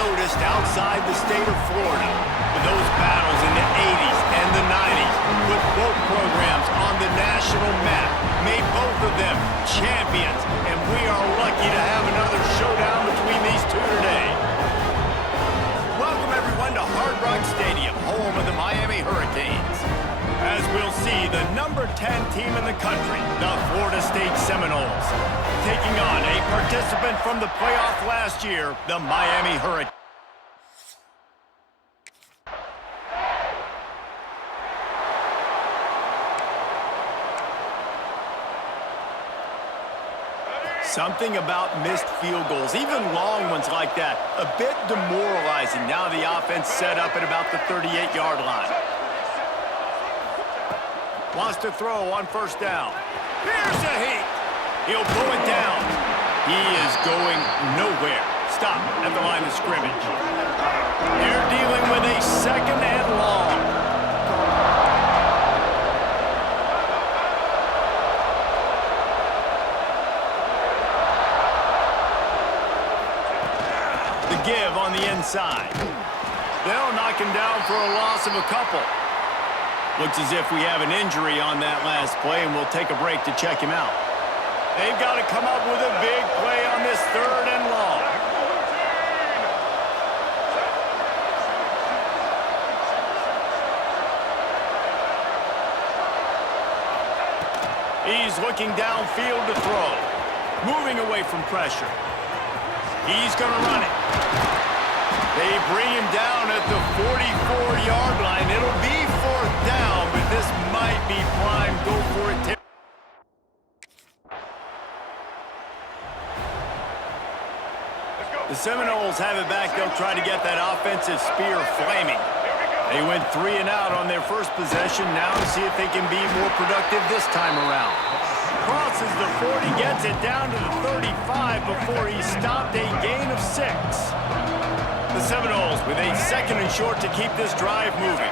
noticed outside the state of Florida. But those battles in the 80s and the 90s put both programs on the national map, made both of them champions, and we are lucky to have another showdown between these two today. Welcome everyone to Hard Rock Stadium, home of the Miami Hurricanes. As we'll see, the number 10 team in the country, the Florida State Seminoles, taking on a participant from the playoff last year, the Miami Hurricanes. Something about missed field goals, even long ones like that, a bit demoralizing. Now the offense set up at about the 38-yard line. Wants to throw on first down. Here's a heat. He'll pull it down. He is going nowhere. Stop at the line of scrimmage. They're dealing with a second and long. The give on the inside. They'll knock him down for a loss of a couple. Looks as if we have an injury on that last play, and we'll take a break to check him out. They've got to come up with a big play on this third and long. He's looking downfield to throw. Moving away from pressure. He's going to run it. They bring him down at the 44-yard line. It'll be fourth down, but this might be prime go-for-it. The Seminoles have it back. They'll try to get that offensive spear flaming. They went 3 and out on their first possession. Now to see if they can be more productive this time around. Crosses the 40, gets it down to the 35 before he stopped a gain of 6. The Seminoles with a second and short to keep this drive moving.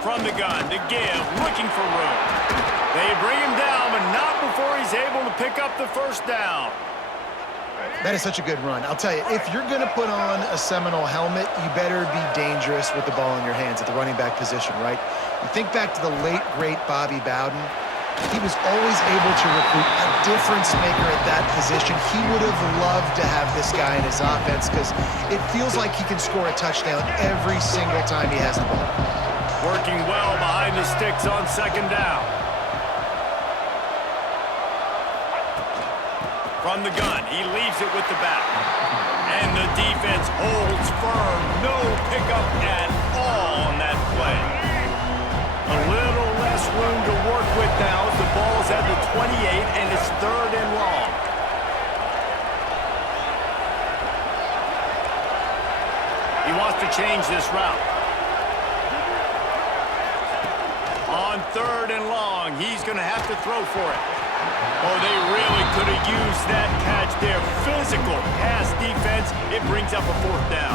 From the gun to give, looking for room. They bring him down, but not before he's able to pick up the first down. That is such a good run. I'll tell you, if you're going to put on a Seminole helmet, you better be dangerous with the ball in your hands at the running back position, right? You think back to the late, great Bobby Bowden. He was always able to recruit a difference maker at that position. He would have loved to have this guy in his offense because it feels like he can score a touchdown every single time he has the ball. Working well behind the sticks on second down. From the gun, he leaves it with the back. And the defense holds firm. No pickup at all on that play. A little less room to work with now as the ball's at the 28 and it's third and long. He wants to change this route. On third and long, he's going to have to throw for it. Oh, they really could have used that catch there. Physical pass defense. It brings up a fourth down.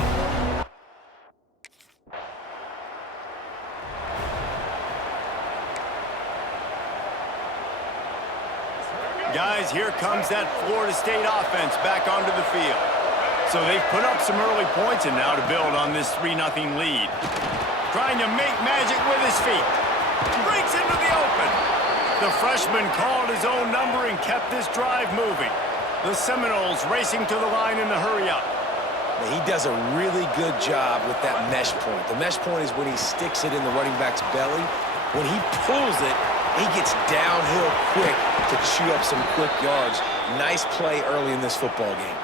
Guys, here comes that Florida State offense back onto the field. So they've put up some early points and now to build on this 3-0 lead. Trying to make magic with his feet. Breaks into the open. The freshman called his own number and kept this drive moving. The Seminoles racing to the line in the hurry-up. He does a really good job with that mesh point. The mesh point is when he sticks it in the running back's belly. When he pulls it, he gets downhill quick to chew up some quick yards. Nice play early in this football game.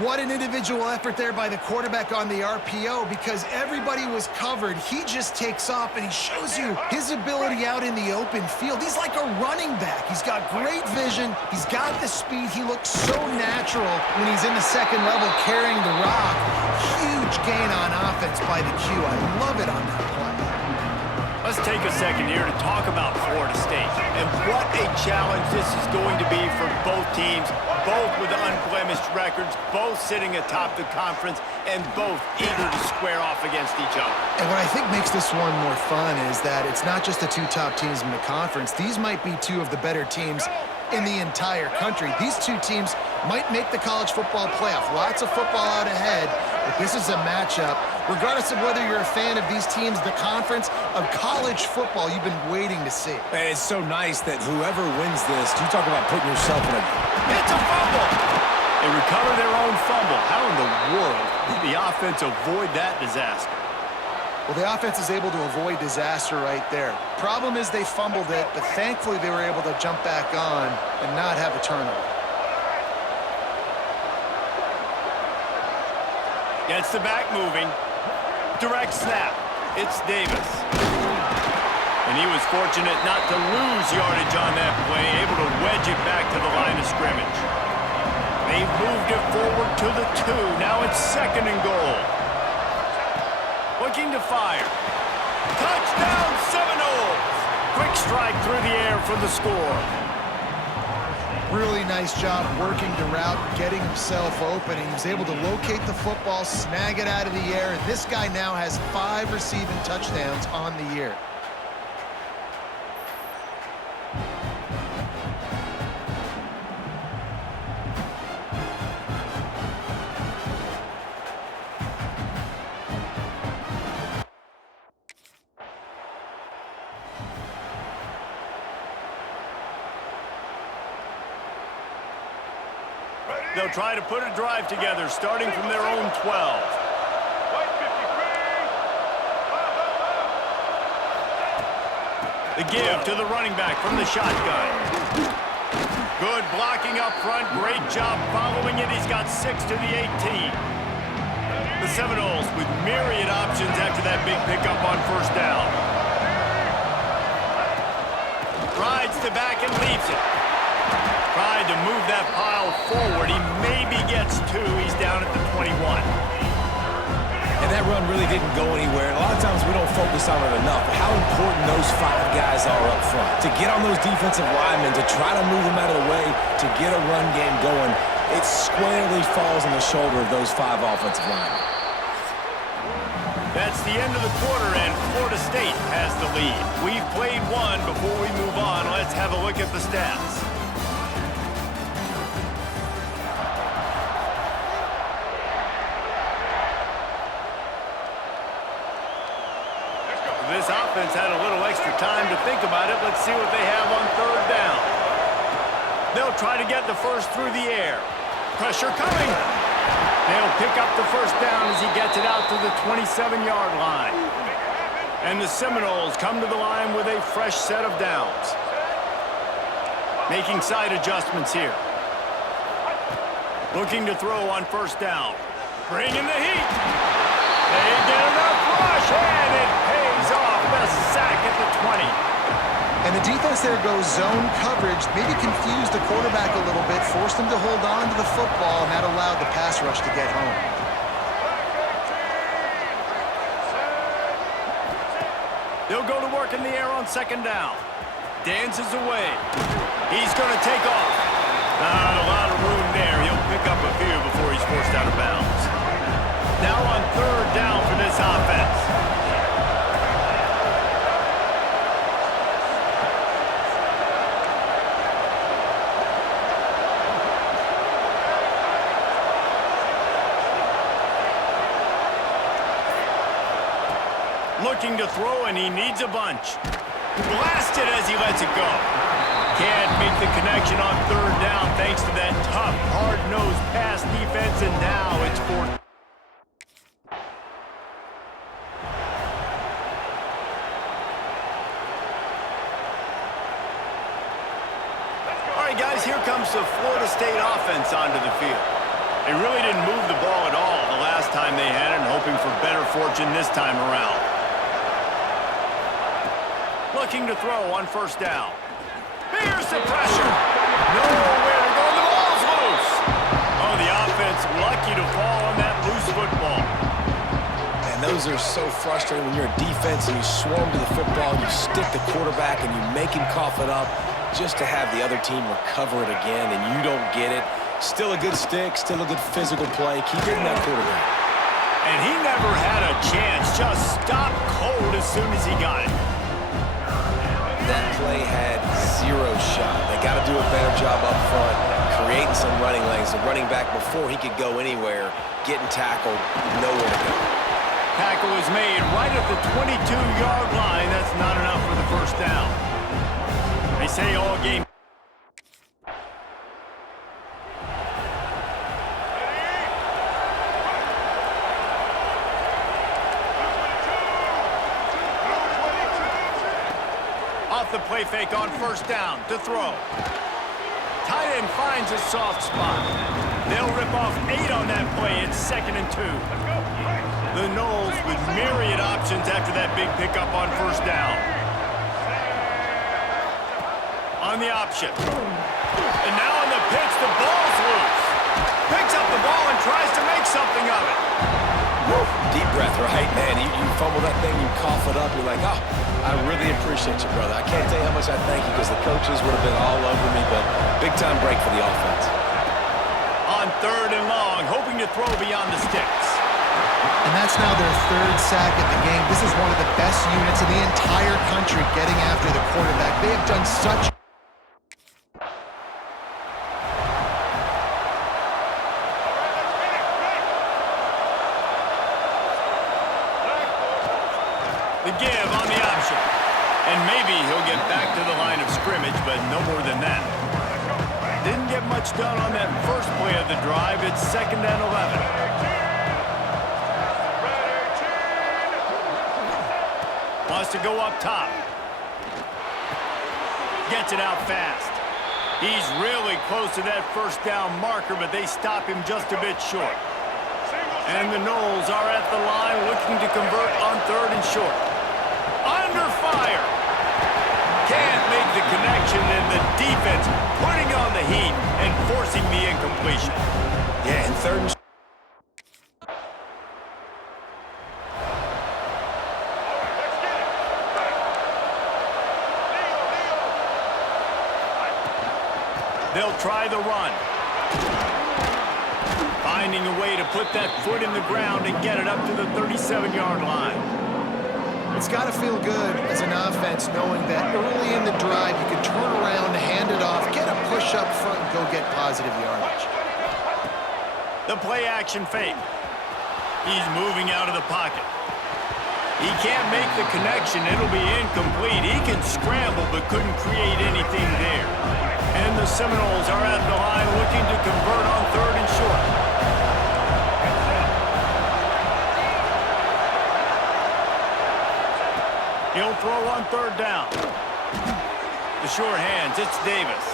What an individual effort there by the quarterback on the RPO because everybody was covered. He just takes off and he shows you his ability out in the open field. He's like a running back. He's got great vision. He's got the speed. He looks so natural when he's in the second level carrying the rock. Huge gain on offense by the Q. I love it on that play. Let's take a second here to talk about Florida State and what a challenge this is going to be for both teams, both with unblemished records, both sitting atop the conference, and both eager to square off against each other. And what I think makes this one more fun is that it's not just the two top teams in the conference. These might be two of the better teams in the entire country. These two teams might make the college football playoff. Lots of football out ahead, but this is a matchup. Regardless of whether you're a fan of these teams, the conference of college football you've been waiting to see. And it's so nice that whoever wins this, you talk about putting yourself in a... It's a fumble! They recover their own fumble. How in the world did the offense avoid that disaster? Well, the offense is able to avoid disaster right there. Problem is they fumbled it, but thankfully they were able to jump back on and not have a turnover. Gets the back moving. Direct snap. It's Davis. And he was fortunate not to lose yardage on that play, able to wedge it back to the line of scrimmage. They've moved it forward to the 2. Now it's 2nd and goal. Looking to fire. Touchdown, Seminoles! Quick strike through the air for the score. Really nice job working the route, getting himself open. He was able to locate the football, snag it out of the air, and this guy now has 5 receiving touchdowns on the year. They'll try to put a drive together, starting from their own 12. The give to the running back from the shotgun. Good blocking up front. Great job following it. He's got 6 to the 18. The Seminoles with myriad options after that big pickup on 1st down. Rides the back and leaves it. Tried to move that pile forward. He maybe gets 2. He's down at the 21. And that run really didn't go anywhere. A lot of times we don't focus on it enough. How important those 5 guys are up front. To get on those defensive linemen, to try to move them out of the way, to get a run game going, it squarely falls on the shoulder of those 5 offensive linemen. That's the end of the quarter, and Florida State has the lead. We've played one. Before we move on, let's have a look at the stats. This offense had a little extra time to think about it. Let's see what they have on 3rd down. They'll try to get the first through the air. Pressure coming. They'll pick up the 1st down as he gets it out to the 27-yard line. And the Seminoles come to the line with a fresh set of downs. Making side adjustments here. Looking to throw on 1st down. Bringing the heat. They get enough rush, and it pays off. The sack at the 20. And the defense there goes zone coverage, maybe confused the quarterback a little bit, forced him to hold on to the football, and that allowed the pass rush to get home. They'll go to work in the air on 2nd down. Dances away. He's going to take off. Not a lot of room there. He'll pick up a few before he's forced out of bounds. Now on 3rd down for this offense. Looking to throw, and he needs a bunch. Blasted as he lets it go. Can't make the connection on 3rd down thanks to that tough, hard-nosed pass defense, and now it's 4th. All right, guys, here comes the Florida State offense onto the field. They really didn't move the ball at all the last time they had it, and hoping for better fortune this time around. Looking to throw on 1st down. Here's the pressure. Nowhere to go. The ball's loose. Oh, the offense lucky to fall on that loose football. And those are so frustrating when you're a defense and you swarm to the football, and you stick the quarterback, and you make him cough it up just to have the other team recover it again, and you don't get it. Still a good stick, still a good physical play. Keep hitting that quarterback. And he never had a chance. Just stopped cold as soon as he got it. That play had zero shot. They got to do a better job up front, creating some running lanes. The running back, before he could go anywhere, getting tackled, nowhere to go. Tackle is made right at the 22-yard line. That's not enough for the first down. They say all game. Off the play fake on first down to throw. Tight end finds a soft spot. They'll rip off 8 on that play. It's 2nd and 2. The Noles with myriad options after that big pickup on first down. On the option. And now on the pitch, the ball's loose. Picks up the ball and tries to make something of it. Woo. Deep breath, right, man? You fumble that thing, you cough it up, you're like, oh, I really appreciate you, brother. I can't tell you how much I thank you, because the coaches would have been all over me, but big-time break for the offense. On 3rd and long, hoping to throw beyond the sticks. And that's now their 3rd sack of the game. This is one of the best units in the entire country getting after the quarterback. They have done such... The give on the option. And maybe he'll get back to the line of scrimmage, but no more than that. Didn't get much done on that first play of the drive. It's 2nd and 11. Wants to go up top. Gets it out fast. He's really close to that first down marker, but they stop him just a bit short. And the Noles are at the line looking to convert on 3rd and short. Under fire. Can't make the connection, and the defense putting on the heat and forcing the incompletion. Yeah, and 3rd and short. They'll try the run. Finding a way to put that foot in the ground and get it up to the 37-yard line. It's got to feel good as an offense knowing that early in the drive you can turn around, hand it off, get a push up front, and go get positive yardage. The play action fake. He's moving out of the pocket. He can't make the connection. It'll be incomplete. He can scramble but couldn't create anything there. And the Seminoles are at the line looking to convert on 3rd and short. He'll throw on 3rd down. The sure hands, it's Davis.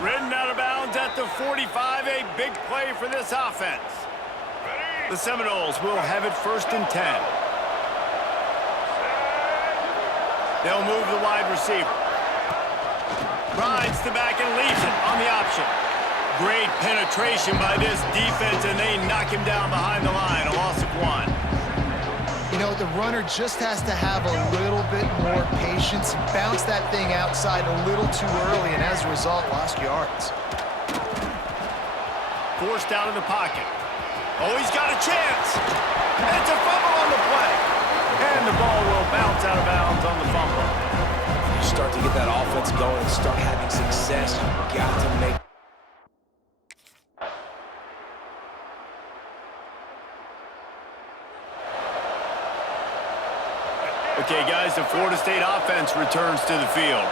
Ridden out of bounds at the 45, a big play for this offense. The Seminoles will have it 1st and 10. They'll move the wide receiver. Rides the back and leaves it on the option. Great penetration by this defense, and they knock him down behind the line, a loss of 1. You know, the runner just has to have a little bit more patience, bounce that thing outside a little too early, and as a result, lost yards. Forced out of the pocket. Oh, he's got a chance. And it's a fumble on the play. And the ball will bounce out of bounds on the fumble. You start to get that offense going and start having success, you've got to make... Okay, guys, the Florida State offense returns to the field.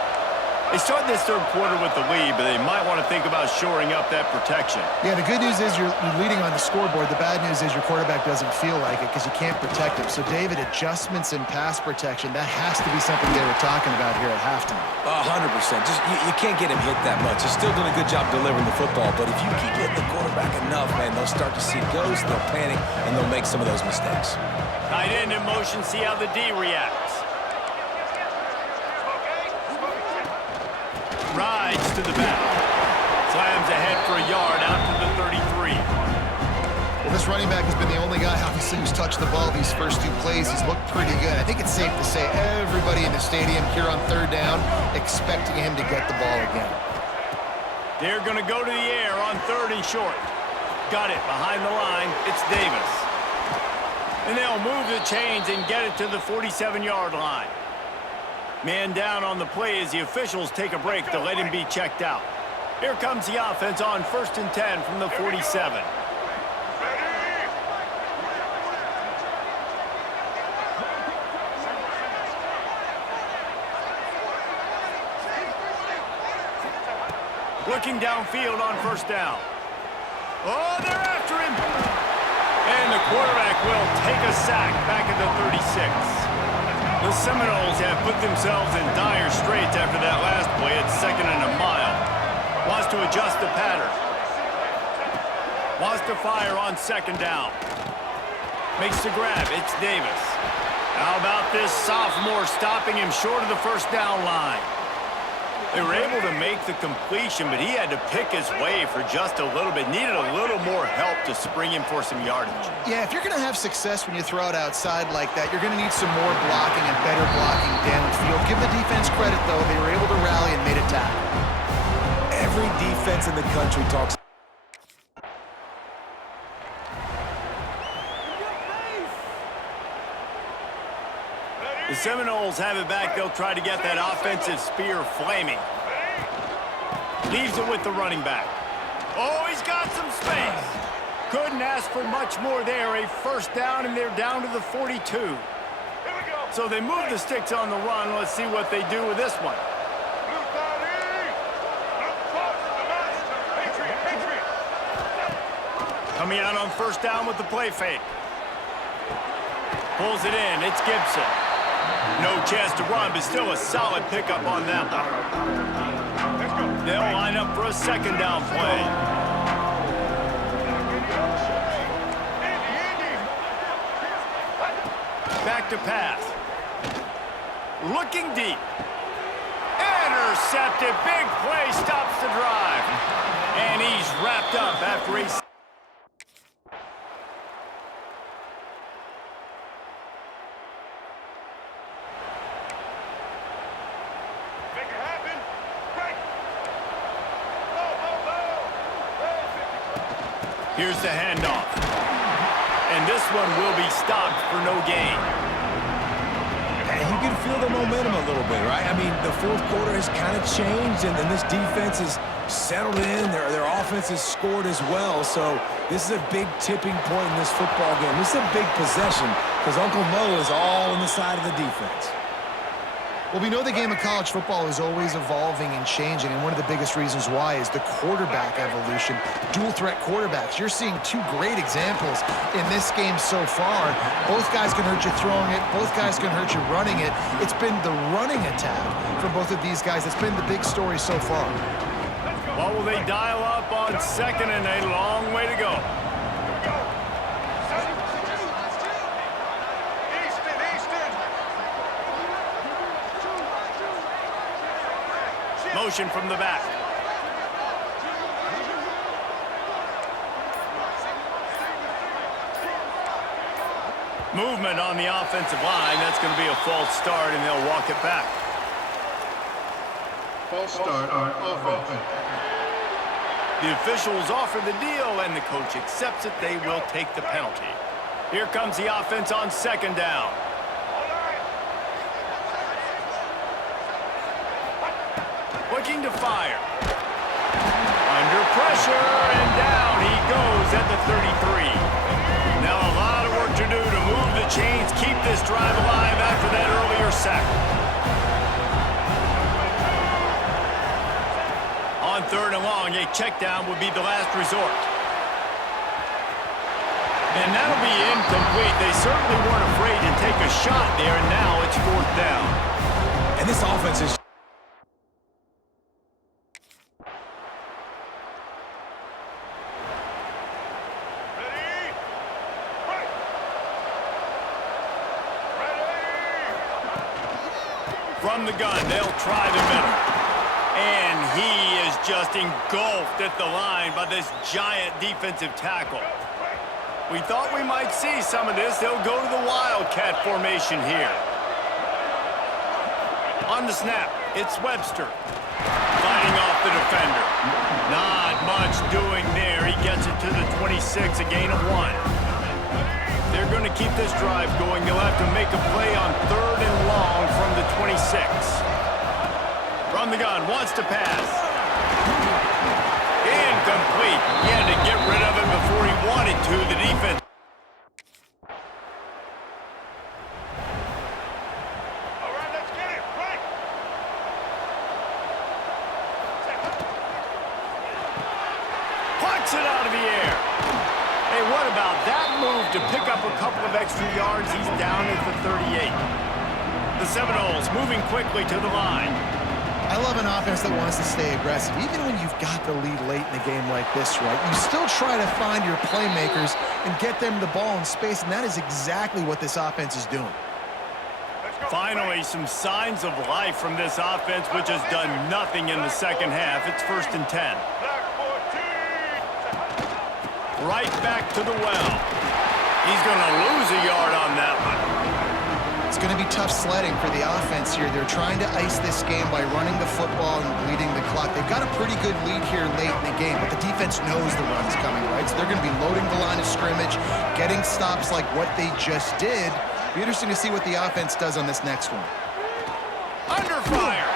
They start this 3rd quarter with the lead, but they might want to think about shoring up that protection. Yeah, the good news is you're leading on the scoreboard. The bad news is your quarterback doesn't feel like it because you can't protect him. So, David, adjustments in pass protection, that has to be something they were talking about here at halftime. 100%. Just you can't get him hit that much. He's still doing a good job delivering the football, but if you keep hitting the quarterback enough, man, they'll start to see ghosts, they'll panic, and they'll make some of those mistakes. Tight end in motion, see how the D reacts. Rides to the back. Slams ahead for a yard out to the 33. This running back has been the only guy, obviously, who's touched the ball these first two plays. He's looked pretty good. I think it's safe to say everybody in the stadium here on third down expecting him to get the ball again. They're going to go to the air on 3rd and short. Got it behind the line. It's Davis. And they'll move the chains and get it to the 47-yard line. Man down on the play as the officials take a break to let him be checked out. Here comes the offense on 1st and 10 from the 47. Looking downfield on 1st down. Oh, they're after him. And the quarterback will take a sack back at the 36. The Seminoles have put themselves in dire straits after that last play at 2nd and a mile. Wants to adjust the pattern. Wants to fire on 2nd down. Makes the grab. It's Davis. How about this sophomore stopping him short of the 1st down line? They were able to make the completion, but he had to pick his way for just a little bit. Needed a little more help to spring him for some yardage. Yeah, if you're going to have success when you throw it outside like that, you're going to need some more blocking and better blocking downfield. Give the defense credit, though. They were able to rally and made a tackle. Every defense in the country talks. The Seminoles have it back. They'll try to get that offensive spear flaming. Leaves it with the running back. Oh, he's got some space. Couldn't ask for much more there. A 1st down, and they're down to the 42. So they move the sticks on the run. Let's see what they do with this one. Coming out on 1st down with the play fake. Pulls it in. It's Gibson. No chance to run, but still a solid pickup on that one. They'll line up for a 2nd down play. Back to pass. Looking deep. Intercepted. Big play stops the drive. And he's wrapped up after a... Here's the handoff. And this one will be stopped for no gain. And you can feel the momentum a little bit, right? I mean, the 4th quarter has kind of changed, and this defense is settled in. Their offense has scored as well. So this is a big tipping point in this football game. This is a big possession because Uncle Mo is all on the side of the defense. Well, we know the game of college football is always evolving and changing, and one of the biggest reasons why is the quarterback evolution, dual-threat quarterbacks. You're seeing 2 great examples in this game so far. Both guys can hurt you throwing it. Both guys can hurt you running it. It's been the running attack for both of these guys that's been the big story so far. Well, will they dial up on 2nd and a long way to go? Motion from the back. Movement on the offensive line. That's going to be a false start, and they'll walk it back. False start on offense. The officials offer the deal, and the coach accepts it. They will take the penalty. Here comes the offense on 2nd down. Looking to fire. Under pressure, and down he goes at the 33. Now a lot of work to do to move the chains, keep this drive alive after that earlier sack. On 3rd and long, a check down would be the last resort. And that'll be incomplete. They certainly weren't afraid to take a shot there, and now it's 4th down. And this offense is... From the gun, they'll try the middle. And he is just engulfed at the line by this giant defensive tackle. We thought we might see some of this. They'll go to the Wildcat formation here. On the snap, it's Webster. Fighting off the defender. Not much doing there. He gets it to the 26, a gain of 1. They're going to keep this drive going. They'll have to make a play on 3rd and long from the 26. From the gun, wants to pass. Incomplete. He had to get rid of it before he wanted to. The defense. All right, let's get it. Right. Plucks it out of the air. Hey, what about that move to pick up a couple of extra yards? He's down at the 38. The Seminoles moving quickly to the line. I love an offense that wants to stay aggressive. Even when you've got the lead late in a game like this, right, you still try to find your playmakers and get them the ball in space, and that is exactly what this offense is doing. Finally, some signs of life from this offense, which has done nothing in the second half. It's 1st and 10. Right back to the well. He's going to lose a yard on that one. It's going to be tough sledding for the offense here. They're trying to ice this game by running the football and bleeding the clock. They've got a pretty good lead here late in the game, but the defense knows the run's coming, right? So they're going to be loading the line of scrimmage, getting stops like what they just did. Be interesting to see what the offense does on this next one. Under fire.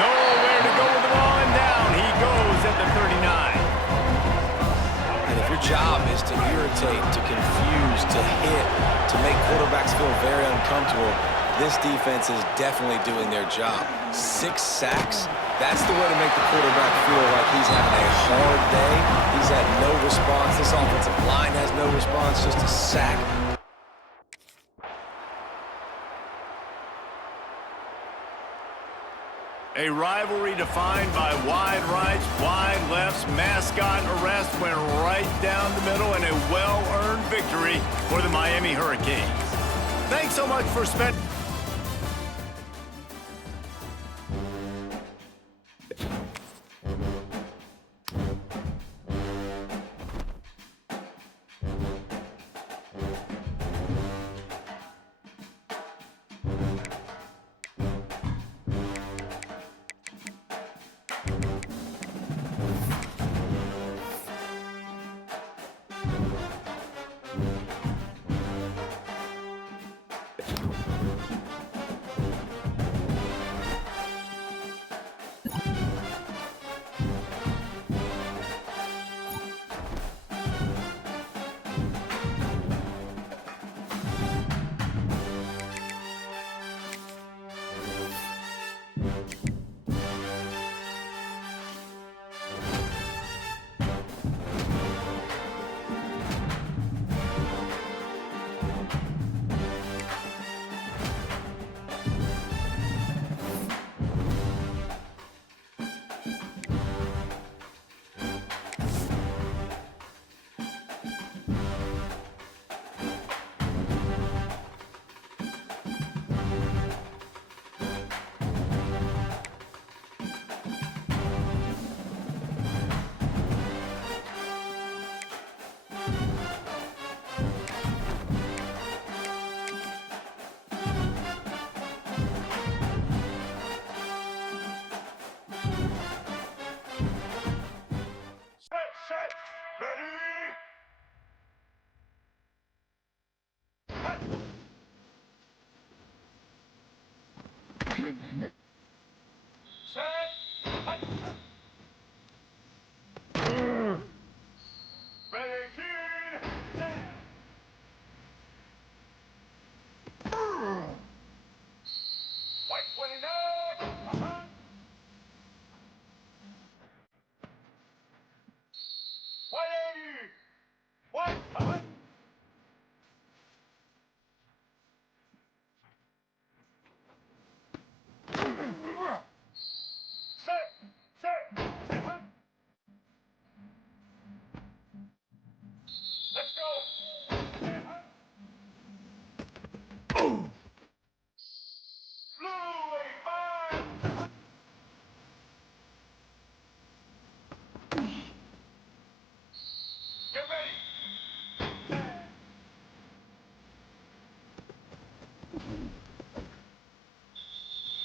Nowhere to go with the ball, and down he goes at the 39. And if your job is to irritate, to confuse, to hit, to make quarterbacks feel very uncomfortable, this defense is definitely doing their job. 6 sacks, that's the way to make the quarterback feel like he's having a hard day. He's had no response. This offensive line has no response, just a sack. A rivalry defined by wide rights, wide lefts, mascot arrest went right down the middle, and a well-earned victory for the Miami Hurricanes. Thanks so much for spending.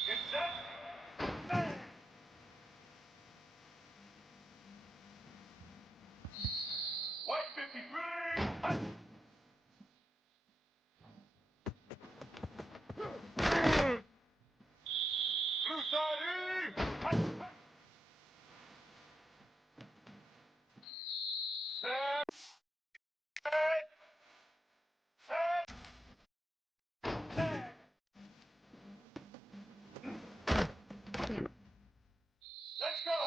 Get set. White 53. Hut. Blue side E. Hut. Set. Let's go.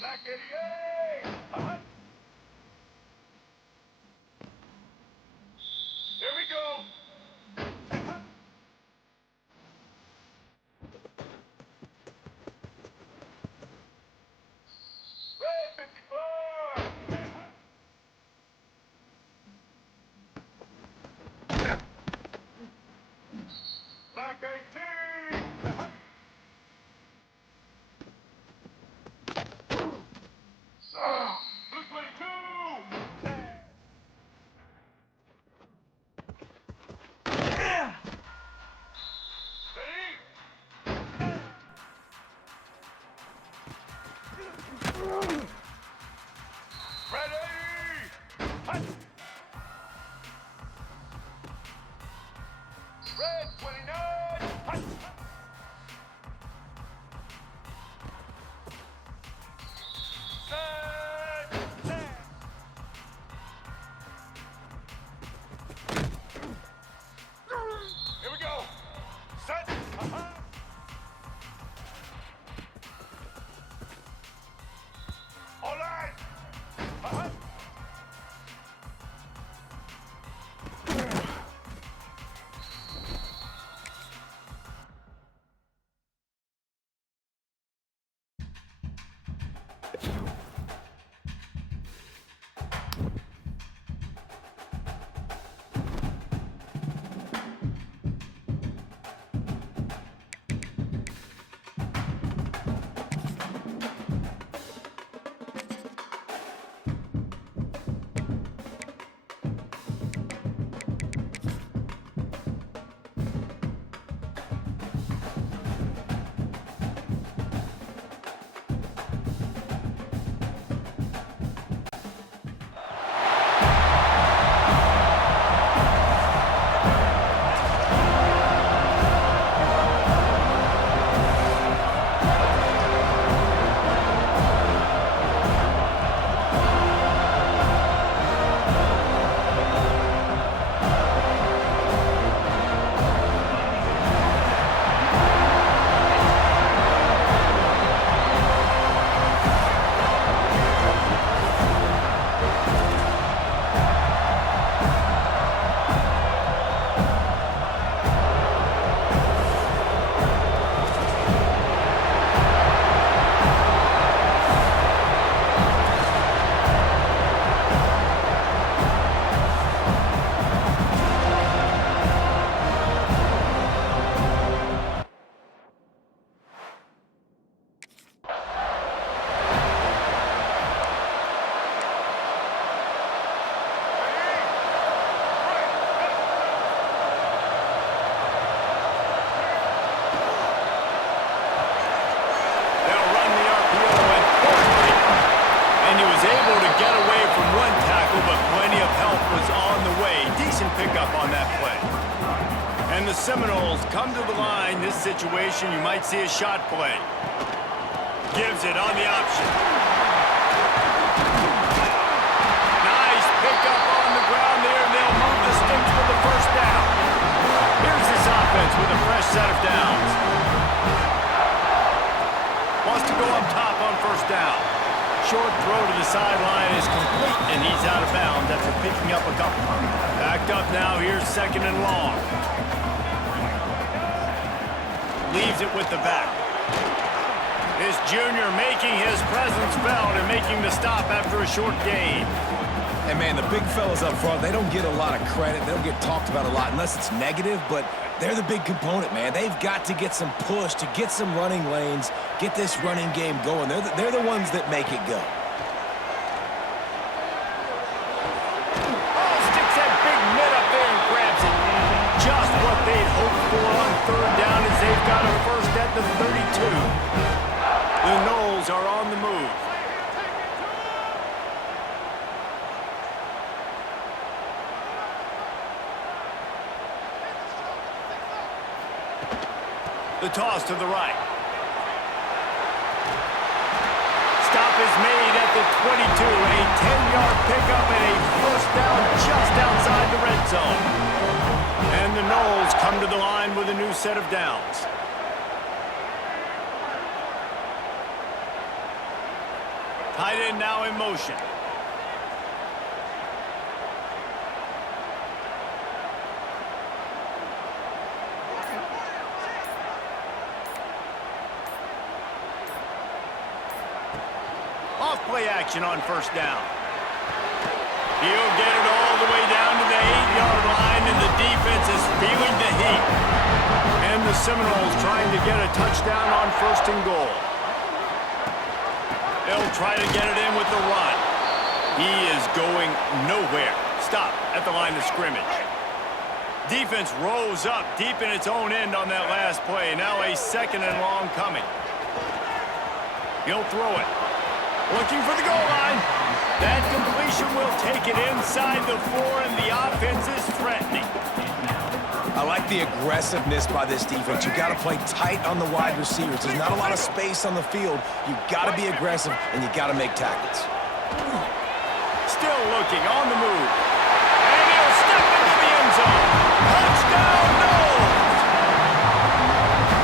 Black 88. Here we go. Red 54. Black 18. Blue 22. Ready! Hut! Red 29! Hut! Set! Set! Here we go! Set! All right! And the Seminoles come to the line. This situation, you might see a shot play. Gives it on the option. Nice pickup on the ground there, and they'll move the sticks for the first down. Here's this offense with a fresh set of downs. Wants to go up top on first down. Short throw to the sideline is complete, and he's out of bounds after picking up a couple. Backed up now, here's second and long. Leaves it with the back. This junior making his presence felt and making the stop after a short gain. And man, the big fellas up front, they don't get a lot of credit. They don't get talked about a lot unless it's negative, but they're the big component, man. They've got to get some push, to get some running lanes, get this running game going. They're the ones that make it go. hope for on third down as they've got a first at the 32. The Noles are on the move. The toss to the right. Stop is made at the 22. A 10-yard pickup and a first down just outside the red zone. And the Noles come to the line with a new set of downs. Tight end now in motion. Off-play action on first down. He'll get it all the way down to the 8-yard line, and the defense is feeling the heat. And the Seminoles trying to get a touchdown on first and goal. They'll try to get it in with the run. He is going nowhere. Stop at the line of scrimmage. Defense rose up deep in its own end on that last play. Now a second and long coming. He'll throw it. Looking for the goal line. That completion will take it inside the 4, and the offense is threatening. I like the aggressiveness by this defense. You got to play tight on the wide receivers. There's not a lot of space on the field. You got to be aggressive, and you got to make tackles. Still looking on the move. And he'll step into the end zone. Touchdown, Noles!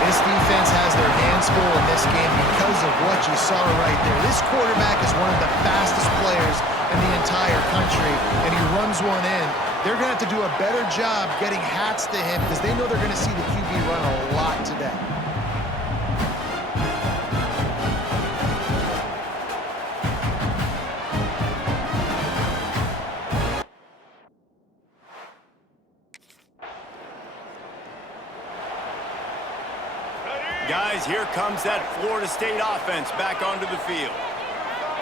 This defense has their hands full in this game because of what you saw right there. This quarterback is one of the fastest players in the entire country, and he runs one in. They're going to have to do a better job getting hats to him because they know they're going to see the QB run a lot today. Guys, here comes that Florida State offense back onto the field.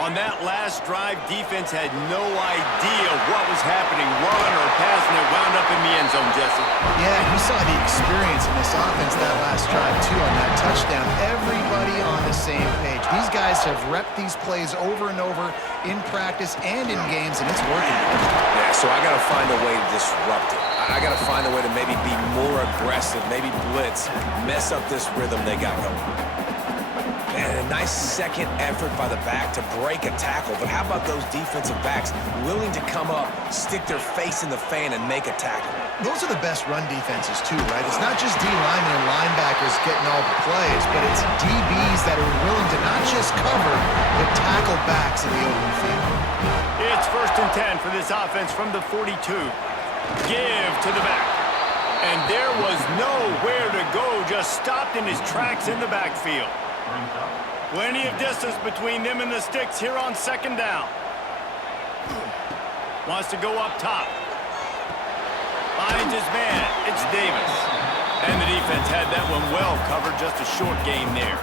On that last drive, defense had no idea what was happening, run or pass, and it wound up in the end zone, Jesse. Yeah, you saw the experience in this offense that last drive, too, on that touchdown. Everybody on the same page. These guys have repped these plays over and over in practice and in games, and it's working. Yeah, so I got to find a way to disrupt it. I got to find a way to maybe be more aggressive, maybe blitz, mess up this rhythm they got going. And a nice second effort by the back to break a tackle. But how about those defensive backs willing to come up, stick their face in the fan, and make a tackle? Those are the best run defenses, too, right? It's not just D linemen and linebackers getting all the plays, but it's DBs that are willing to not just cover, but tackle backs in the open field. It's 1st and 10 for this offense from the 42. Give to the back. And there was nowhere to go, just stopped in his tracks in the backfield. Plenty of distance between them and the sticks here on second down. Wants to go up top. Finds his man. It's Davis. And the defense had that one well covered, just a short gain there.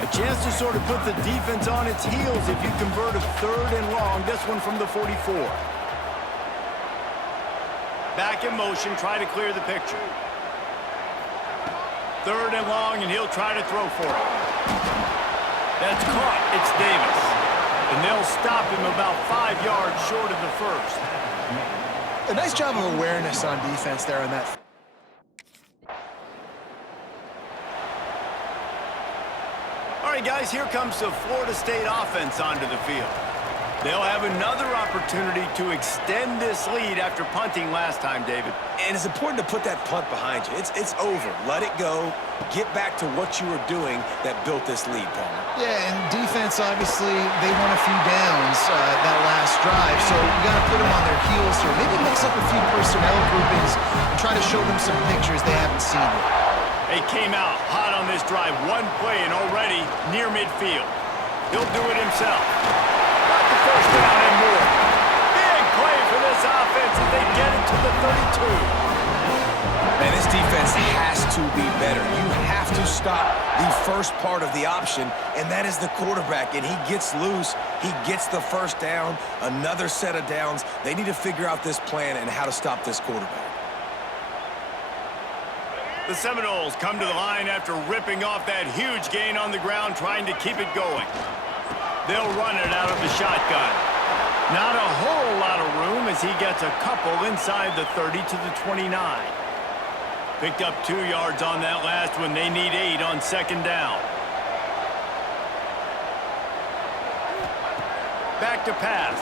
A chance to sort of put the defense on its heels if you convert a third and long. This one from the 44. Back in motion, try to clear the picture. Third and long, and he'll try to throw for it. That's caught. It's Davis. And they'll stop him about 5 yards short of the first. A nice job of awareness on defense there on that. All right, guys, here comes the Florida State offense onto the field. They'll have another opportunity to extend this lead after punting last time, David. And it's important to put that punt behind you. It's over. Let it go. Get back to what you were doing that built this lead, Palmer. Yeah, and defense, obviously, they won a few downs that last drive, so you got to put them on their heels here. Maybe mix up a few personnel groupings and try to show them some pictures they haven't seen yet. They came out hot on this drive. One play and already near midfield. He'll do it himself. Got the first down and more. Big play for this offense as they get it to the 32. Man, this defense has to be better. You have to stop the first part of the option, and that is the quarterback. And he gets loose. He gets the first down, another set of downs. They need to figure out this plan and how to stop this quarterback. The Seminoles come to the line after ripping off that huge gain on the ground, trying to keep it going. They'll run it out of the shotgun. Not a whole lot of room as he gets a couple inside the 30 to the 29. Picked up 2 yards on that last one. They need 8 on second down. Back to pass.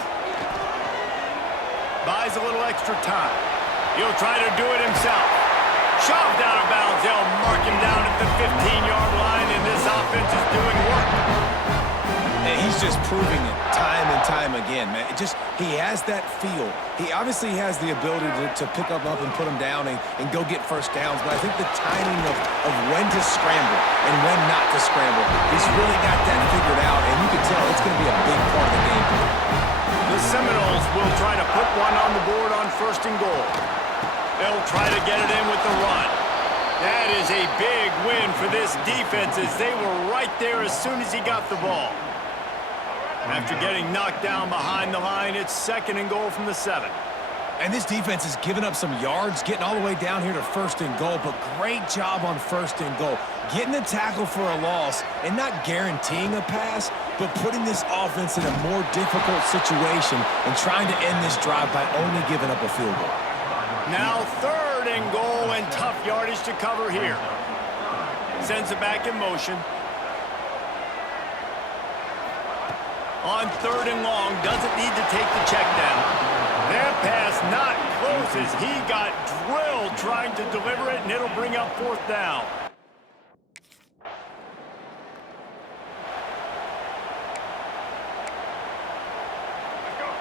Buys a little extra time. He'll try to do it himself. Shoved out of bounds. They'll mark him down at the 15-yard line, and this offense is doing work. And he's just proving it time and time again, man. He has that feel. He obviously has the ability to pick up and put him down and go get first downs, but I think the timing of when to scramble and when not to scramble, he's really got that figured out, and you can tell it's going to be a big part of the game. The Seminoles will try to put one on the board on 1st and goal. They'll try to get it in with the run. That is a big win for this defense as they were right there as soon as he got the ball. After getting knocked down behind the line, it's 2nd and goal from the 7. And this defense has given up some yards, getting all the way down here to 1st and goal, but great job on 1st and goal. Getting the tackle for a loss and not guaranteeing a pass, but putting this offense in a more difficult situation and trying to end this drive by only giving up a field goal. Now 3rd and goal and tough yardage to cover here. Sends it back in motion. On 3rd and long, doesn't need to take the check down. That pass not close as he got drilled trying to deliver it, and it'll bring up 4th down.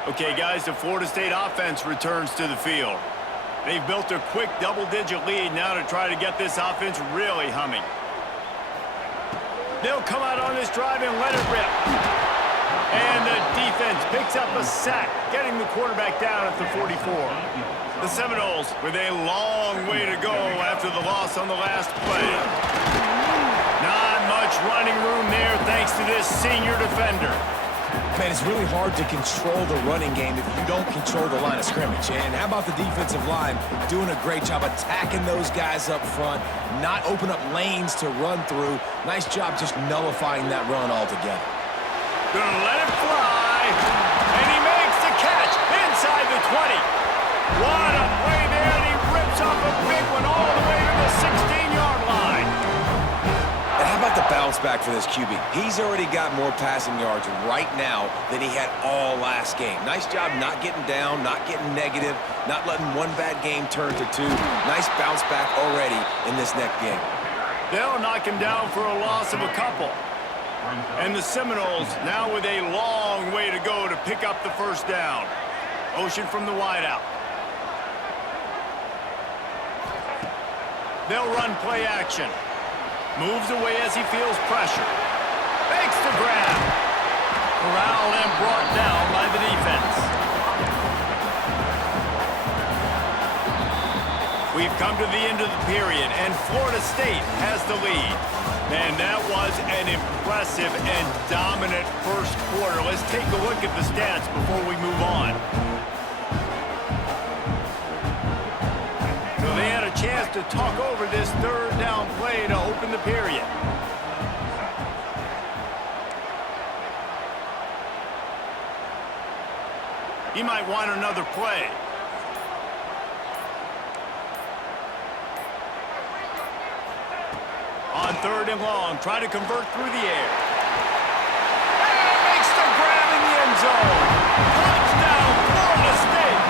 Okay, guys, the Florida State offense returns to the field. They've built a quick double-digit lead now to try to get this offense really humming. They'll come out on this drive and let it rip. And the defense picks up a sack, getting the quarterback down at the 44. The Seminoles with a long way to go after the loss on the last play. Not much running room there thanks to this senior defender. Man, it's really hard to control the running game if you don't control the line of scrimmage. And how about the defensive line doing a great job attacking those guys up front, not open up lanes to run through. Nice job just nullifying that run altogether. Gonna let it fly, and he makes the catch inside the 20. What a play there, and he rips off a big one all the way to the 16-yard line. And how about the bounce back for this QB? He's already got more passing yards right now than he had all last game. Nice job not getting down, not getting negative, not letting one bad game turn to 2. Nice bounce back already in this next game. They'll knock him down for a loss of a couple. And the Seminoles now with a long way to go to pick up the 1st down. Motion from the wideout. They'll run play action. Moves away as he feels pressure. Makes the grab. Corralled and brought down by the defense. We've come to the end of the period, and Florida State has the lead. And that was an impressive and dominant first quarter. Let's take a look at the stats before we move on. So they had a chance to talk over this 3rd down play to open the period. He might want another play. On 3rd and long, try to convert through the air. And makes the grab in the end zone. Touchdown, Florida State.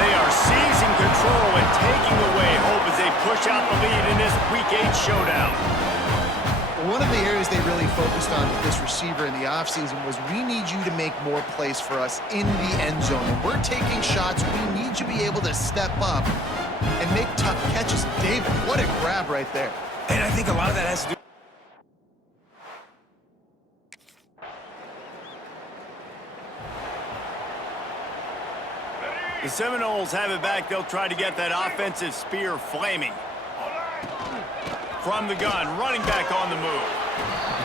They are seizing control and taking away hope as they push out the lead in this Week 8 showdown. One of the areas they really focused on with this receiver in the offseason was we need you to make more plays for us in the end zone. And we're taking shots. We need you to be able to step up and make tough catches. David, what a grab right there. And I think a lot of that has to do. The Seminoles have it back. They'll try to get that offensive spear flaming. From the gun, running back on the move.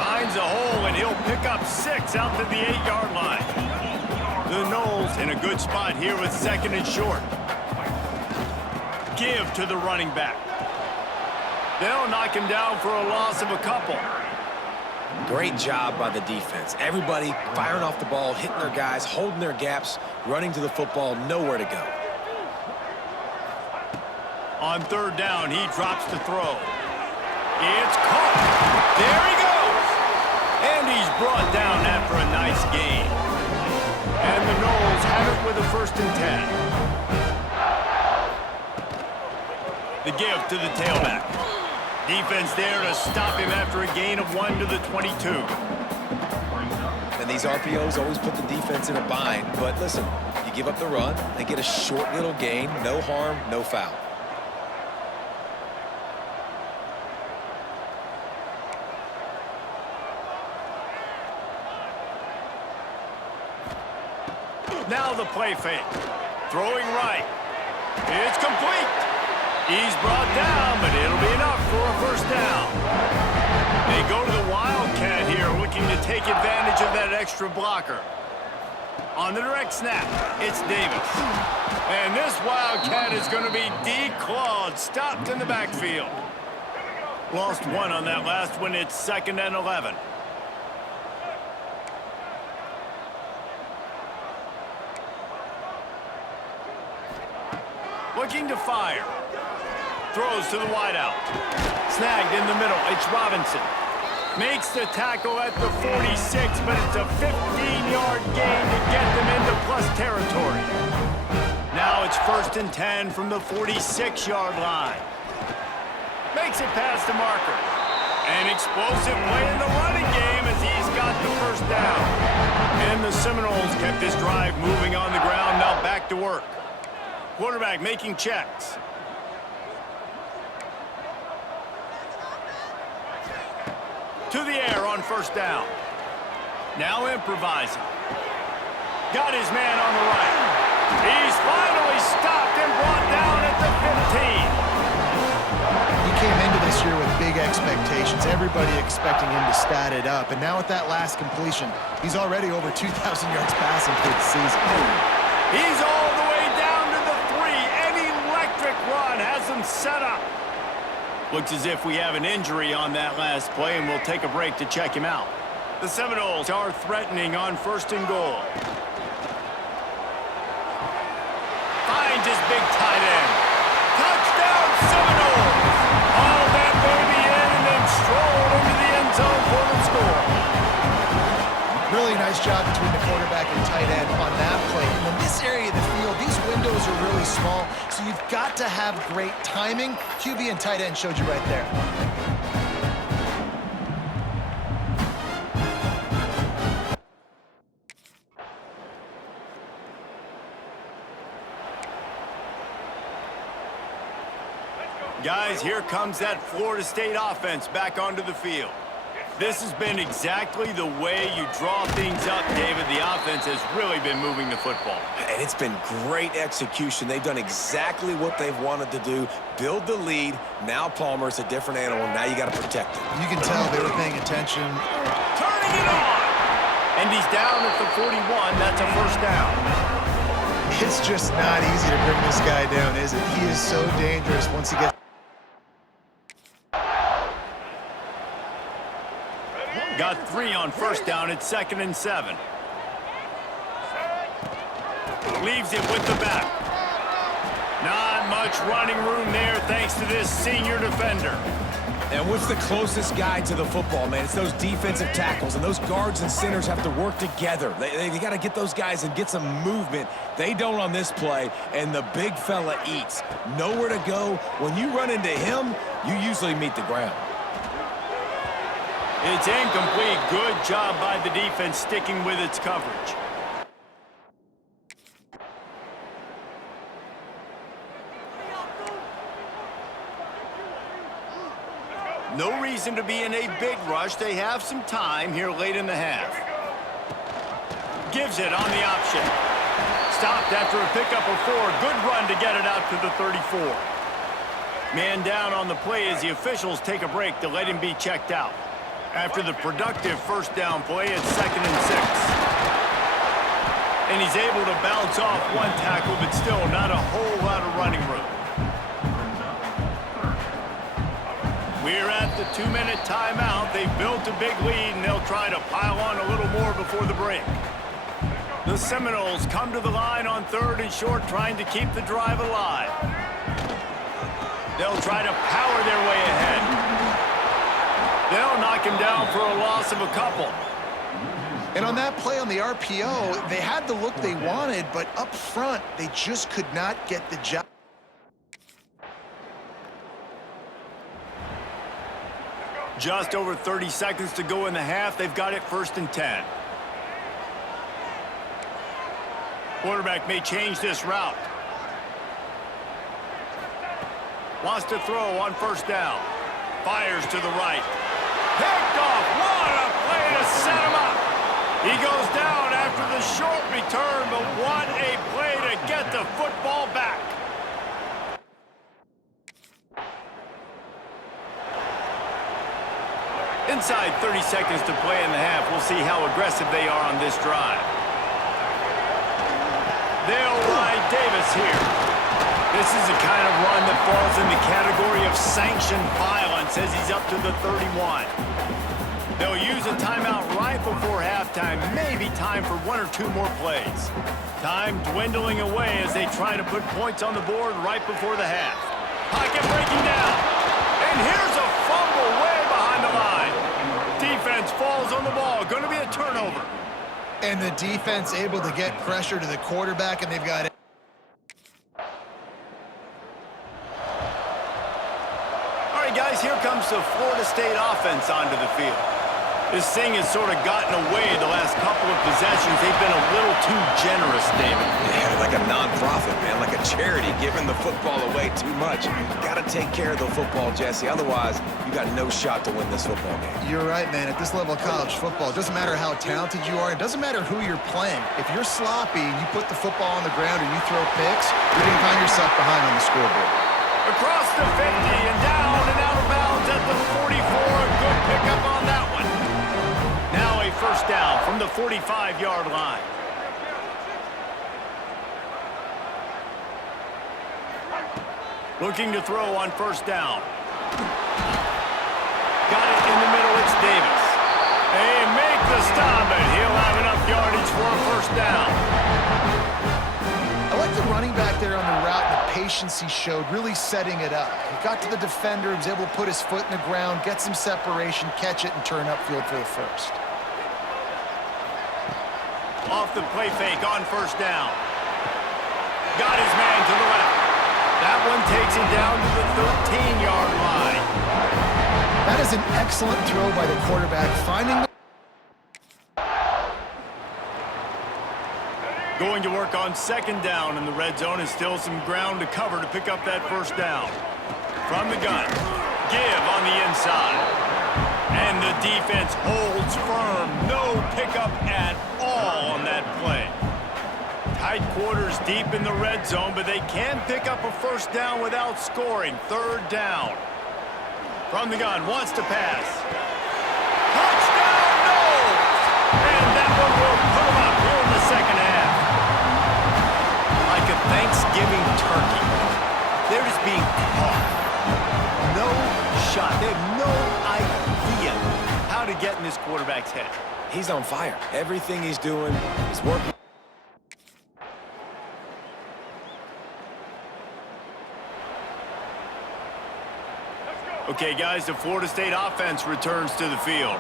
Finds a hole, and he'll pick up 6 out to the 8-yard line. The Noles in a good spot here with 2nd and short. Give to the running back. They'll knock him down for a loss of a couple. Great job by the defense. Everybody firing off the ball, hitting their guys, holding their gaps, running to the football, nowhere to go. On third down, he drops to throw. It's caught. There he goes. And he's brought down after a nice gain. And the Noles have it with a 1st and 10. The give to the tailback. Defense there to stop him after a gain of 1 to the 22. And these RPOs always put the defense in a bind. But listen, you give up the run, they get a short little gain, no harm, no foul. Now the play fake. Throwing right. It's complete. He's brought down, but it'll be enough for a 1st down. They go to the Wildcat here, looking to take advantage of that extra blocker. On the direct snap, it's Davis. And this Wildcat is going to be declawed, stopped in the backfield. Lost 1 on that last one. It's 2nd and 11. Looking to fire. Throws to the wideout. Snagged in the middle. It's Robinson. Makes the tackle at the 46, but it's a 15-yard gain to get them into plus territory. Now it's 1st and 10 from the 46-yard line. Makes it past the marker. An explosive play in the running game as he's got the 1st down. And the Seminoles kept this drive moving on the ground. Now back to work. Quarterback making checks. To the air on 1st down. Now improvising. Got his man on the right. He's finally stopped and brought down at the 15. He came into this year with big expectations. Everybody expecting him to stat it up. And now with that last completion, he's already over 2,000 yards passing for the season. He's all the way down to the 3. An electric run has him set up. Looks as if we have an injury on that last play, and we'll take a break to check him out. The Seminoles are threatening on 1st and goal. Finds his big tight end. Touchdown, Seminoles! All that baby in and then strolled into the end zone for the score. Really nice job between the quarterback and tight end on that play. And in this area of the field, these windows are really small, so you've got to have great timing. QB and tight end showed you right there. Guys, here comes that Florida State offense back onto the field. This has been exactly the way you draw things up, David. The offense has really been moving the football. And it's been great execution. They've done exactly what they've wanted to do. Build the lead. Now Palmer's a different animal. Now you got to protect it. You can tell they were paying attention. Turning it on! And he's down at the 41. That's a 1st down. It's just not easy to bring this guy down, is it? He is so dangerous once he gets... Got 3 on 1st down. It's 2nd and 7. Leaves it with the back. Not much running room there thanks to this senior defender. And what's the closest guy to the football, man? It's those defensive tackles, and those guards and centers have to work together. They got to get those guys and get some movement. They don't on this play, and the big fella eats. Nowhere to go. When you run into him, you usually meet the ground. It's incomplete. Good job by the defense sticking with its coverage. No reason to be in a big rush. They have some time here late in the half. Gives it on the option. Stopped after a pickup of 4. Good run to get it out to the 34. Man down on the play as the officials take a break to let him be checked out. After the productive 1st down play, it's 2nd and 6. And he's able to bounce off 1 tackle, but still not a whole lot of running room. We're at the 2-minute timeout. They've built a big lead, and they'll try to pile on a little more before the break. The Seminoles come to the line on 3rd and short, trying to keep the drive alive. They'll try to power their way ahead. They'll knock him down for a loss of a couple. And on that play on the RPO, they had the look they wanted, but up front, they just could not get the job. Just over 30 seconds to go in the half. They've got it 1st and 10. Quarterback may change this route. Wants to throw on 1st down. Fires to the right. Picked off. What a play to set him up. He goes down after the short return, but what a play to get the football back. Inside 30 seconds to play in the half. We'll see how aggressive they are on this drive. They'll ride Davis here. This is the kind of run that falls in the category of sanctioned violence as he's up to the 31. They'll use a timeout right before halftime. Maybe time for 1 or 2 more plays. Time dwindling away as they try to put points on the board right before the half. Pocket breaking down. And here's a fumble way behind the line. Defense falls on the ball. Going to be a turnover. And the defense able to get pressure to the quarterback, and they've got it. All right, guys, here comes the Florida State offense onto the field. This thing has sort of gotten away the last couple of possessions. They've been a little too generous, David. Yeah, like a non-profit, man, like a charity, giving the football away too much. Got to take care of the football, Jesse. Otherwise, you got no shot to win this football game. You're right, man. At this level of college football, it doesn't matter how talented you are. It doesn't matter who you're playing. If you're sloppy and you put the football on the ground or you throw picks, you're going to find yourself behind on the scoreboard. Across the 50 and down and out of bounds at the 44. A good pickup on that one. Now a 1st down from the 45-yard line. Looking to throw on 1st down. Got it in the middle. It's Davis. They make the stop, and he'll have enough yardage for a 1st down. I like the running back there on the route and the patience he showed, really setting it up. He got to the defender, he was able to put his foot in the ground, get some separation, catch it, and turn upfield for the 1st. Off the play fake on 1st down. Got his man to the left. That one takes him down to the 13-yard line. That is an excellent throw by the quarterback, finding the... Going to work on 2nd down in the red zone, and still some ground to cover to pick up that 1st down. From the gun. Give on the inside. And the defense holds firm. No pickup at all on that play. Tight quarters deep in the red zone, but they can pick up a 1st down without scoring. 3rd down. From the gun, wants to pass. Touchdown, no! And that one will put him up here in the 2nd half. Like a Thanksgiving turkey. They're just being caught. No shot. They have no idea how to get in this quarterback's head. He's on fire. Everything he's doing is working. Okay, guys, the Florida State offense returns to the field.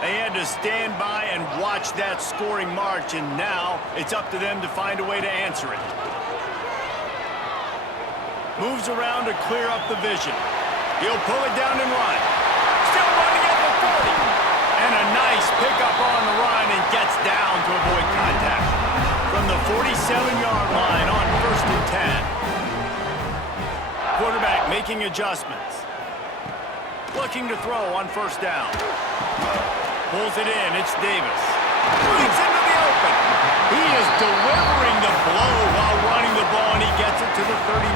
They had to stand by and watch that scoring march, and now it's up to them to find a way to answer it. Moves around to clear up the vision. He'll pull it down and run. Still running at the 40. And a nice pickup on the run, and gets down to avoid contact. From the 47-yard line on 1st and 10. Quarterback making adjustments. Looking to throw on 1st down. Pulls it in. It's Davis. Moves into the open. He is delivering the blow while running the ball, and he gets it to the 39.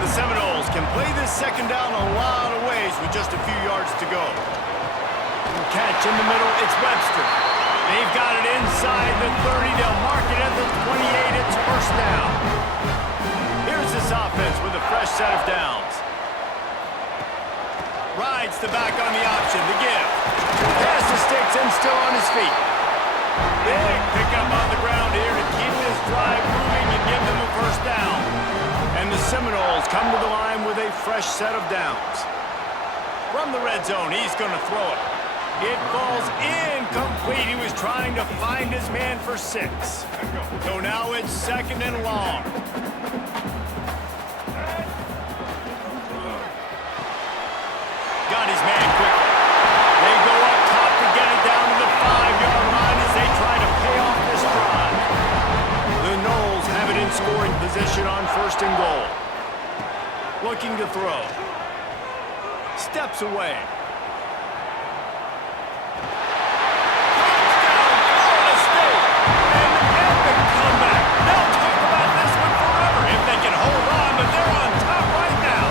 The Seminoles can play this 2nd down a lot of ways with just a few yards to go. Catch in the middle. It's Webster. They've got it inside the 30. They'll mark it at the 28. It's 1st down. Here's this offense with a fresh set of downs. Rides the back on the option, the give. Pass the sticks and still on his feet. Big pickup on the ground here to keep this drive moving and give them a first down. And the Seminoles come to the line with a fresh set of downs. From the red zone, he's going to throw it. It falls incomplete. He was trying to find his man for 6. So now it's 2nd and long. Got his man quickly. They go up top to get it down to the 5-yard line as they try to pay off this drive. The Noles have it in scoring position on 1st and goal. Looking to throw. Steps away. Touchdown, Florida State! An epic comeback. They'll talk about this one forever if they can hold on, but they're on top right now.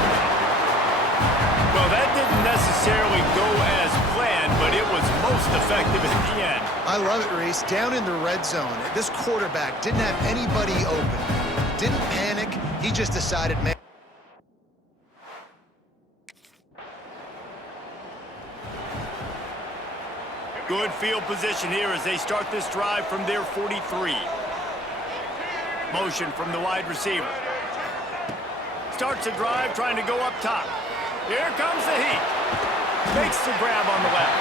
Well, that didn't necessarily go as planned, but it was most effective at the end. I love it, Reese. Down in the red zone, this quarterback didn't have anybody open. Didn't panic. He just decided, man. Good field position here as they start this drive from their 43. Motion from the wide receiver. Starts the drive trying to go up top. Here comes the heat. Makes the grab on the left.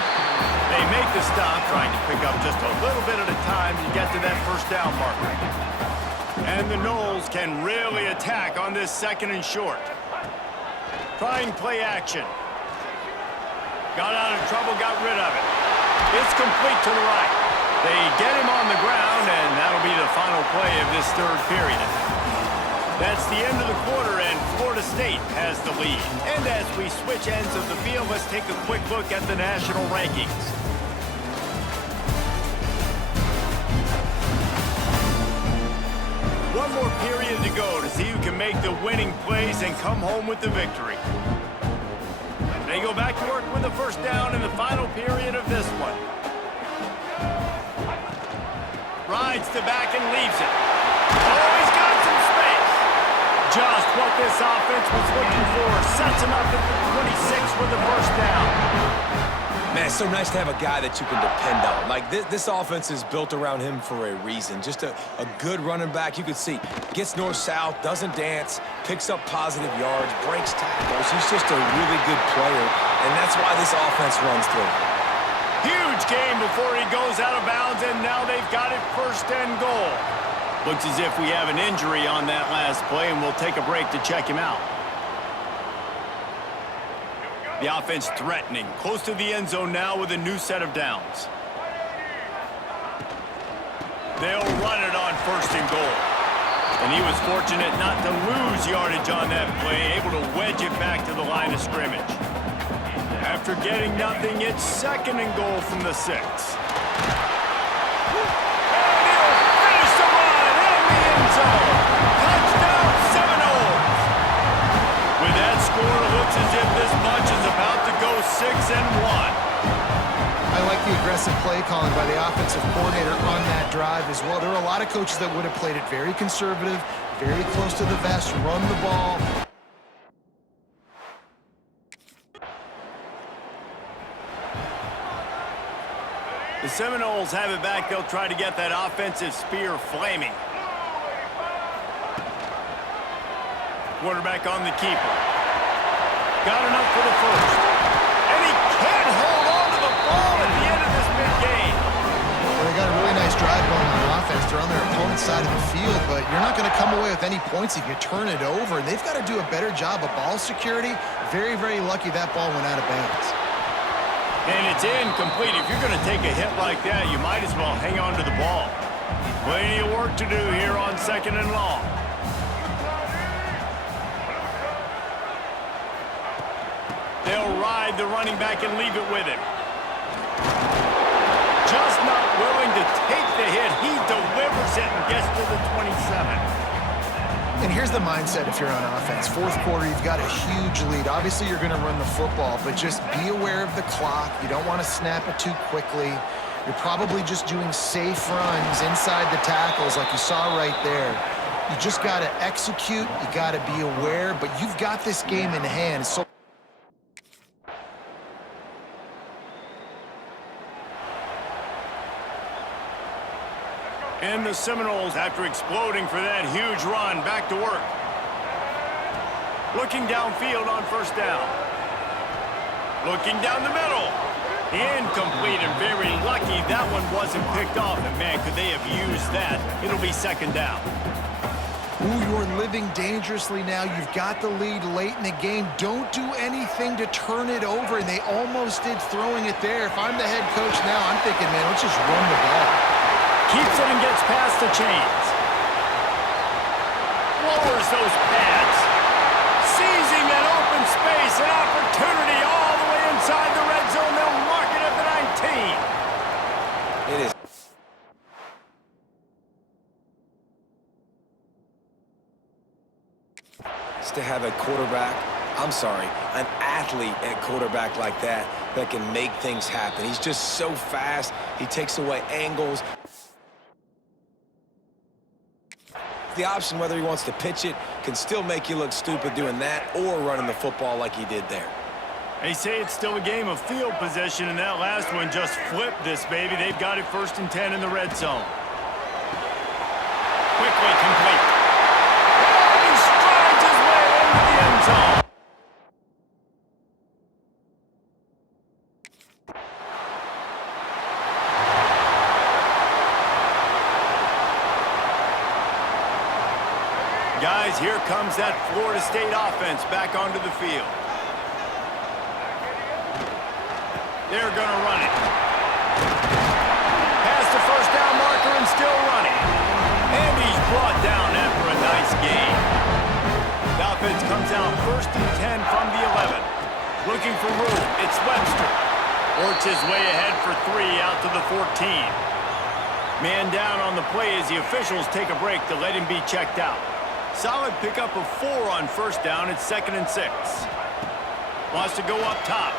They make the stop, trying to pick up just a little bit at a time to get to that first down marker. And the Noles can really attack on this 2nd and short. Trying play action. Got out of trouble, got rid of it. It's complete to the right. They get him on the ground, and that'll be the final play of this 3rd period. That's the end of the quarter, and Florida State has the lead. And as we switch ends of the field, let's take a quick look at the national rankings. One more period to go to see who can make the winning plays and come home with the victory. They go back to work with the first down in the final period of this one. Rides the back and leaves it. Oh, he's got some space. Just what this offense was looking for. Sets him up at the 26 with the first down. Man, it's so nice to have a guy that you can depend on. Like, this offense is built around him for a reason. Just a good running back. You can see, gets north-south, doesn't dance, picks up positive yards, breaks tackles. He's just a really good player, and that's why this offense runs through. Huge game before he goes out of bounds, and now they've got it 1st and goal. Looks as if we have an injury on that last play, and we'll take a break to check him out. The offense threatening, close to the end zone now with a new set of downs. They'll run it on 1st and goal. And he was fortunate not to lose yardage on that play, able to wedge it back to the line of scrimmage. After getting nothing, it's 2nd and goal from the 6. And he'll finish the run in the end zone. Touchdown, Seminoles. With that score, it looks as if this bunch is about to go 6-1. I like the aggressive play calling by the offensive coordinator on that drive as well. There are a lot of coaches that would have played it very conservative, very close to the vest, run the ball. The Seminoles have it back. They'll try to get that offensive spear flaming. Quarterback on the keeper. Got enough for the first. And he can't hold on to the ball at the end of this big game. Well, they got a really nice drive going on offense. They're on their opponent's side of the field, but you're not going to come away with any points if you turn it over. And they've got to do a better job of ball security. Very, very lucky that ball went out of bounds. And it's incomplete. If you're going to take a hit like that, you might as well hang on to the ball. Plenty of work to do here on 2nd and long. They'll ride the running back and leave it with him. Just not willing to take the hit. He delivers it and gets to the 27. And here's the mindset if you're on offense. 4th quarter, you've got a huge lead. Obviously, you're going to run the football, but just be aware of the clock. You don't want to snap it too quickly. You're probably just doing safe runs inside the tackles like you saw right there. You just got to execute. You got to be aware, but you've got this game in hand. So And the Seminoles, after exploding for that huge run, back to work. Looking downfield on first down. Looking down the middle. Incomplete, and very lucky that one wasn't picked off. And man, could they have used that. It'll be second down. Ooh, you're living dangerously now. You've got the lead late in the game. Don't do anything to turn it over, and they almost did throwing it there. If I'm the head coach now, I'm thinking, man, let's just run the ball. Keeps it and gets past the chains. Lowers those pads. Seizing that open space, an opportunity all the way inside the red zone. They'll mark it at the 19. It is. To have a quarterback, an athlete at quarterback like that can make things happen. He's just so fast. He takes away angles. The option, whether he wants to pitch it, can still make you look stupid doing that or running the football like he did there. They say it's still a game of field position, and that last one just flipped this baby. They've got it 1st and 10 in the red zone. Quickly complete. He strides his way into the end zone. Guys, here comes that Florida State offense back onto the field. They're going to run it. Past the first down marker and still running. And he's brought down after a nice gain. The offense comes out 1st and 10 from the 11. Looking for room. It's Webster. Works his way ahead for 3 out to the 14. Man down on the play as the officials take a break to let him be checked out. Solid pickup of 4 on first down. It's 2nd and 6. Wants to go up top.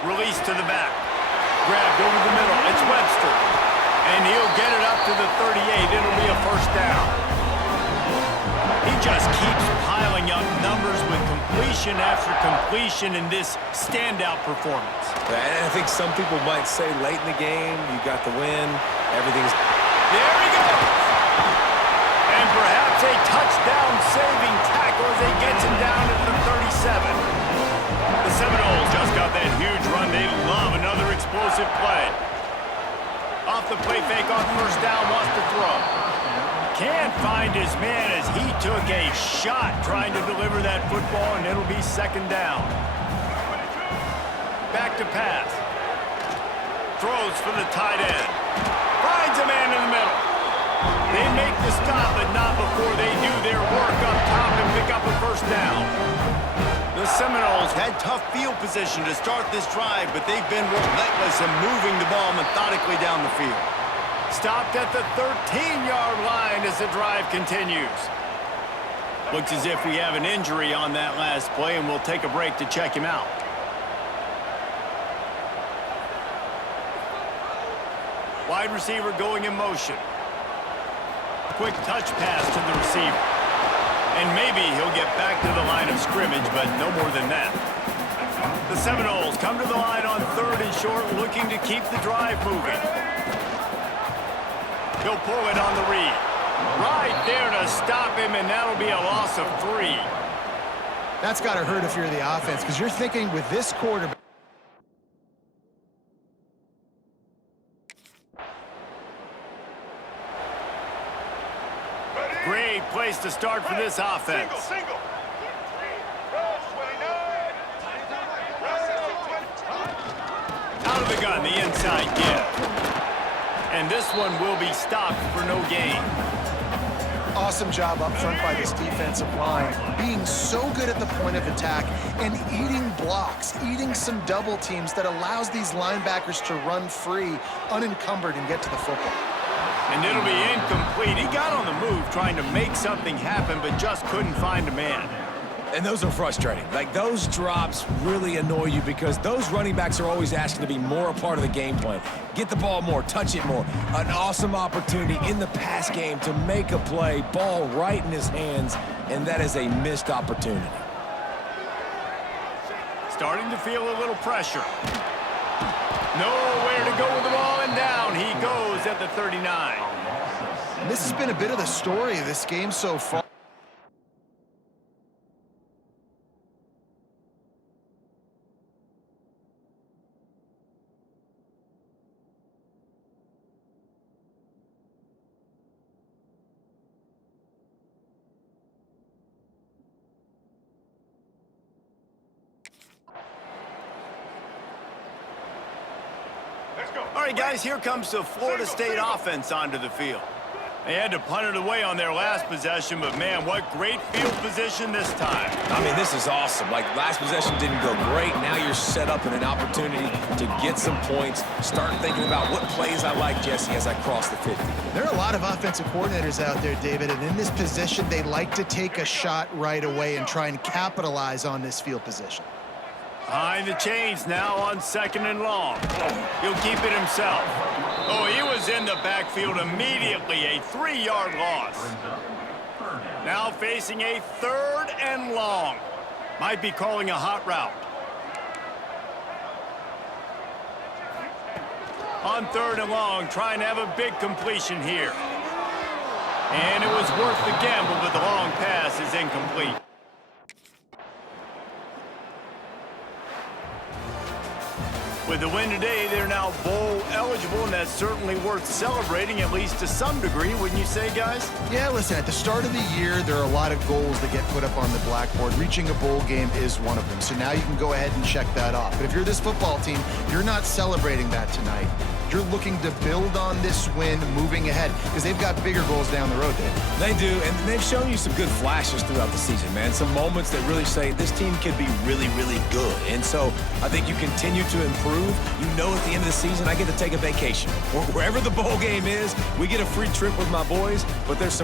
Release to the back. Grabbed over the middle. It's Webster. And he'll get it up to the 38. It'll be a first down. He just keeps piling up numbers with completion after completion in this standout performance. And I think some people might say late in the game, you got the win, everything's... There he goes! And perhaps a touchdown-saving tackle as he gets him down to the 37. The Seminoles just got that huge run. They love another explosive play. Off the play fake on first down, wants to throw. Can't find his man as he took a shot trying to deliver that football, and it'll be 2nd down. Back to pass. Throws for the tight end. Finds a man in the middle. They make the stop, but not before they do their work up top and pick up a first down. The Seminoles had tough field position to start this drive, but they've been relentless in moving the ball methodically down the field. Stopped at the 13-yard line as the drive continues. Looks as if we have an injury on that last play, and we'll take a break to check him out. Wide receiver going in motion. Quick touch pass to the receiver. And maybe he'll get back to the line of scrimmage, but no more than that. The Seminoles come to the line on 3rd and short, looking to keep the drive moving. He'll pull it on the read. Right there to stop him, and that'll be a loss of 3. That's got to hurt if you're the offense, because you're thinking with this quarterback. Great place to start for this offense. Single. Out of the gun, the inside give. And this one will be stopped for no gain. Awesome job up front by this defensive line, being so good at the point of attack and eating blocks, eating some double teams that allows these linebackers to run free, unencumbered, and get to the football. And it'll be incomplete. He got on the move trying to make something happen, but just couldn't find a man. And those are frustrating. Like, those drops really annoy you because those running backs are always asking to be more a part of the game plan. Get the ball more, touch it more. An awesome opportunity in the pass game to make a play, ball right in his hands, and that is a missed opportunity. Starting to feel a little pressure. Nowhere to go with the ball, and down he goes at the 39. And this has been a bit of the story of this game so far. Let's go. All right, guys, here comes the Florida State offense onto the field. They had to punt it away on their last possession, but, man, what great field position this time. I mean, this is awesome. Like, last possession didn't go great. Now you're set up in an opportunity to get some points. Start thinking about what plays I like, Jesse, as I cross the 50. There are a lot of offensive coordinators out there, David, and in this position, they like to take a shot right away and try and capitalize on this field position. Behind the chains now on 2nd and long. He'll keep it himself. Oh, he was in the backfield immediately, a 3-yard loss. Now facing a 3rd and long. Might be calling a hot route. On 3rd and long, trying to have a big completion here. And it was worth the gamble, but the long pass is incomplete. With the win today, they're now bowl eligible, and that's certainly worth celebrating, at least to some degree, wouldn't you say, guys? Yeah, listen, at the start of the year, there are a lot of goals that get put up on the blackboard. Reaching a bowl game is one of them, so now you can go ahead and check that off. But if you're this football team, you're not celebrating that tonight. You're looking to build on this win moving ahead because they've got bigger goals down the road, Dave. They do, and they've shown you some good flashes throughout the season, man. Some moments that really say this team can be really, really good. And so I think you continue to improve. You know at the end of the season, I get to take a vacation. Wherever the bowl game is, we get a free trip with my boys, but there's some